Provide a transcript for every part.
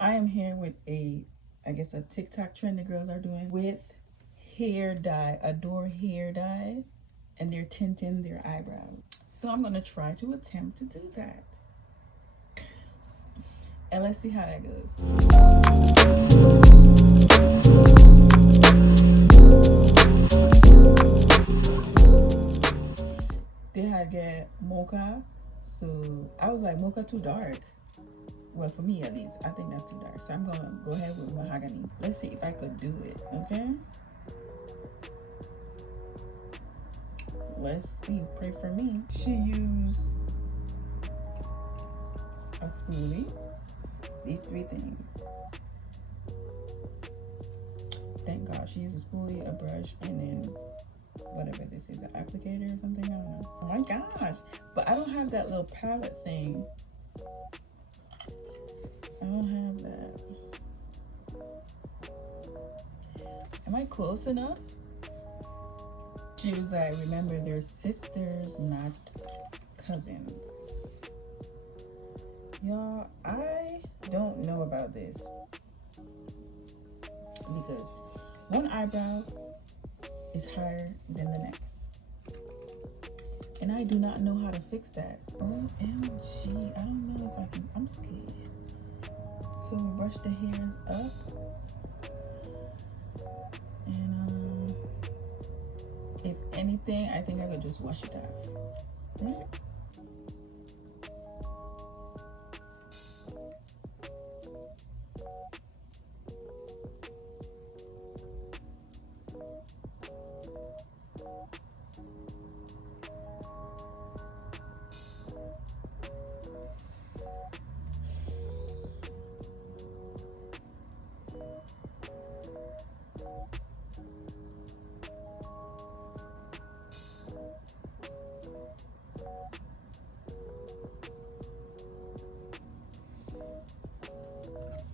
I am here with I guess a TikTok trend the girls are doing with hair dye, Adore hair dye, and they're tinting their eyebrows. So I'm gonna try to attempt to do that. And let's see how that goes. They had get mocha, so I was like, mocha too dark. Well, for me at least, I think that's too dark. So I'm gonna go ahead with mahogany. Let's see if I could do it, okay? Let's see, pray for me. She used a spoolie, these three things. Thank God she used a spoolie, a brush, and then whatever this is, an applicator or something, I don't know. Oh my gosh, but I don't have that little palette thing. I don't have that. Am I close enough? She was like, remember, they're sisters, not cousins. Y'all, I don't know about this because one eyebrow is higher than the next, and I do not know how to fix that. OMG, I don't know if I can. I'm scared. So we brush the hairs up, and if anything, I think I could just wash it off, right?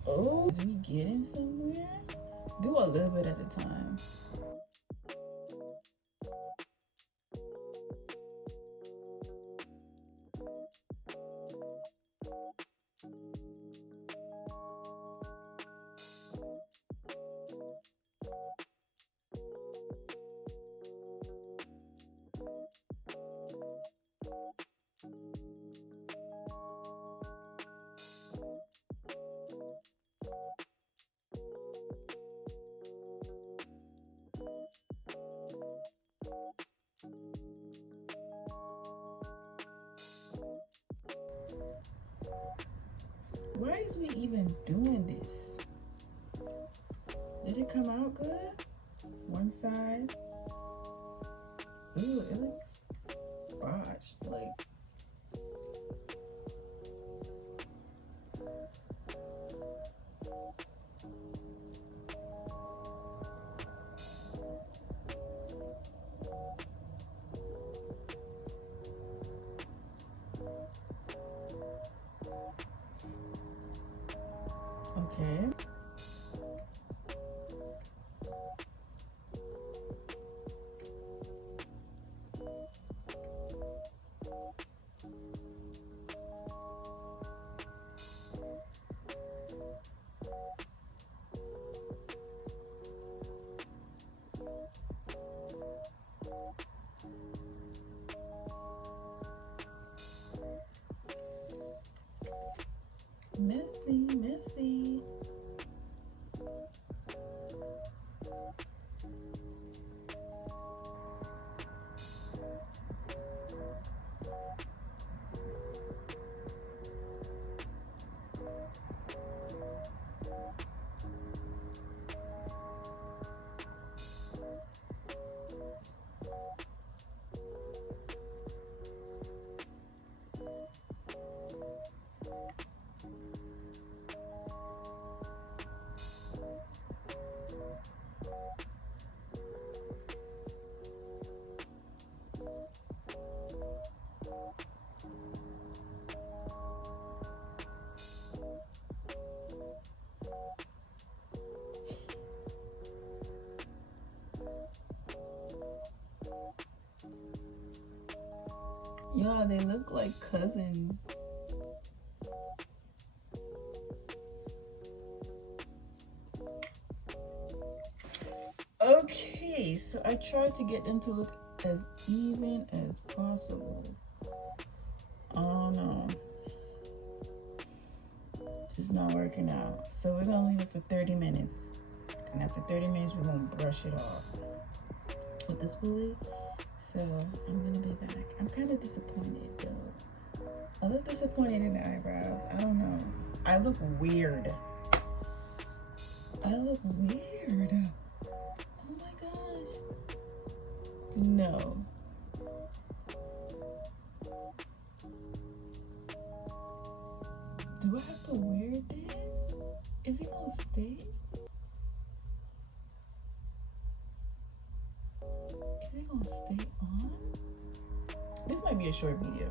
Oh, is we getting somewhere? Do a little bit at a time. Why is we even doing this? Did it come out good? One side. Ooh, it looks botched. Like, okay. Messy, messy. Y'all, they look like cousins. Okay, so I tried to get them to look as even as possible. Oh no, just not working out. So we're gonna leave it for 30 minutes. And after 30 minutes, we're gonna brush it off with the spoolie. So I'm gonna be back. I'm kind of disappointed though. I look disappointed in the eyebrows. I don't know. I look weird. I look weird. Oh my gosh. No. Do I have to wear this? Is it gonna stay? Is it gonna stay on? This might be a short video.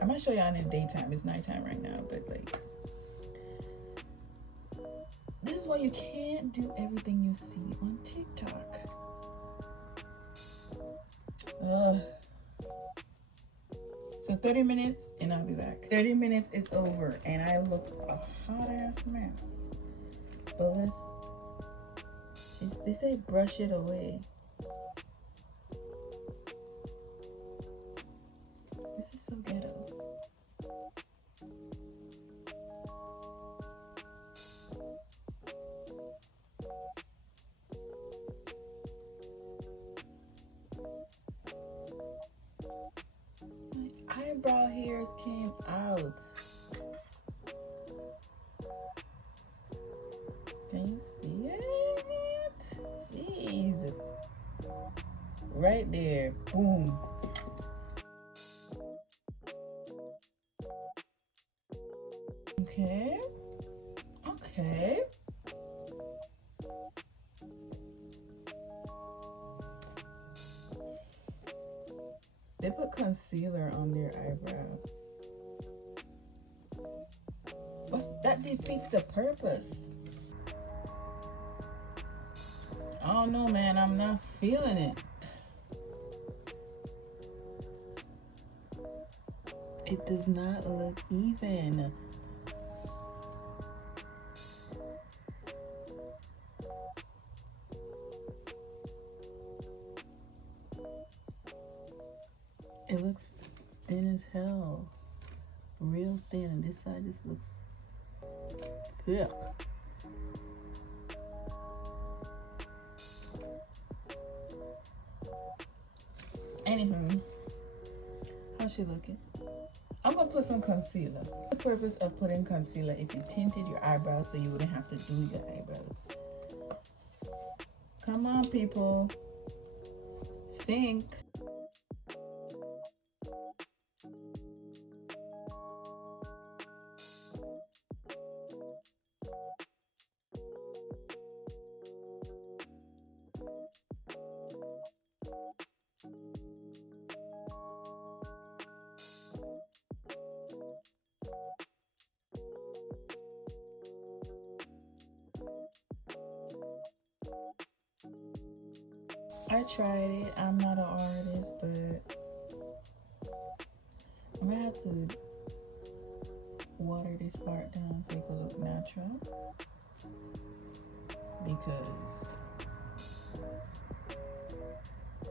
I might show y'all in the daytime. It's nighttime right now, but like, this is why you can't do everything you see on TikTok. So 30 minutes and I'll be back. 30 minutes is over and I look a hot ass mess. But they say brush it away. This is so ghetto. My eyebrow hairs came out. Can you see it? Jeez. Right there. Boom. Okay. Okay. They put concealer on their eyebrow. That defeats the purpose. I don't know, man. I'm not feeling it. It does not look even. It looks thin as hell. Real thin. And this side just looks thick. Anywho, how's she looking? I'm gonna put some concealer. The purpose of putting concealer, if you tinted your eyebrows so you wouldn't have to do your eyebrows. Come on, people. Think. I tried it. I'm not an artist, but I'm gonna have to water this part down so it can look natural, because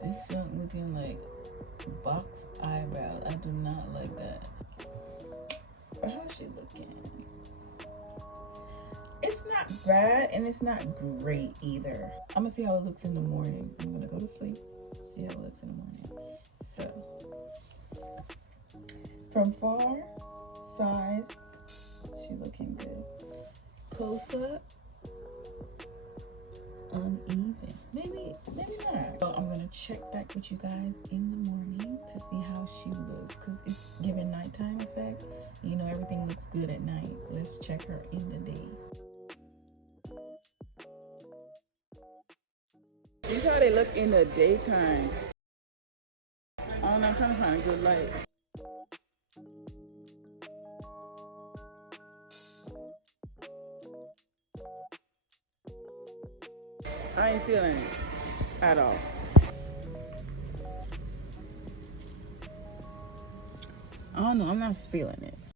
this junk looking like box eyebrows. I do not like that. But how's she looking? It's not bad and it's not great either. I'm gonna see how it looks in the morning. I'm gonna go to sleep, see how it looks in the morning. So from far side, she looking good. Close up, uneven. Maybe not. So I'm gonna check back with you guys in the morning to see how she looks, because it's giving nighttime effect. You know, everything looks good at night. Let's check her in the day. These how they look in the daytime. I don't know, I'm trying to find a good light. I ain't feeling it at all. I don't know, I'm not feeling it.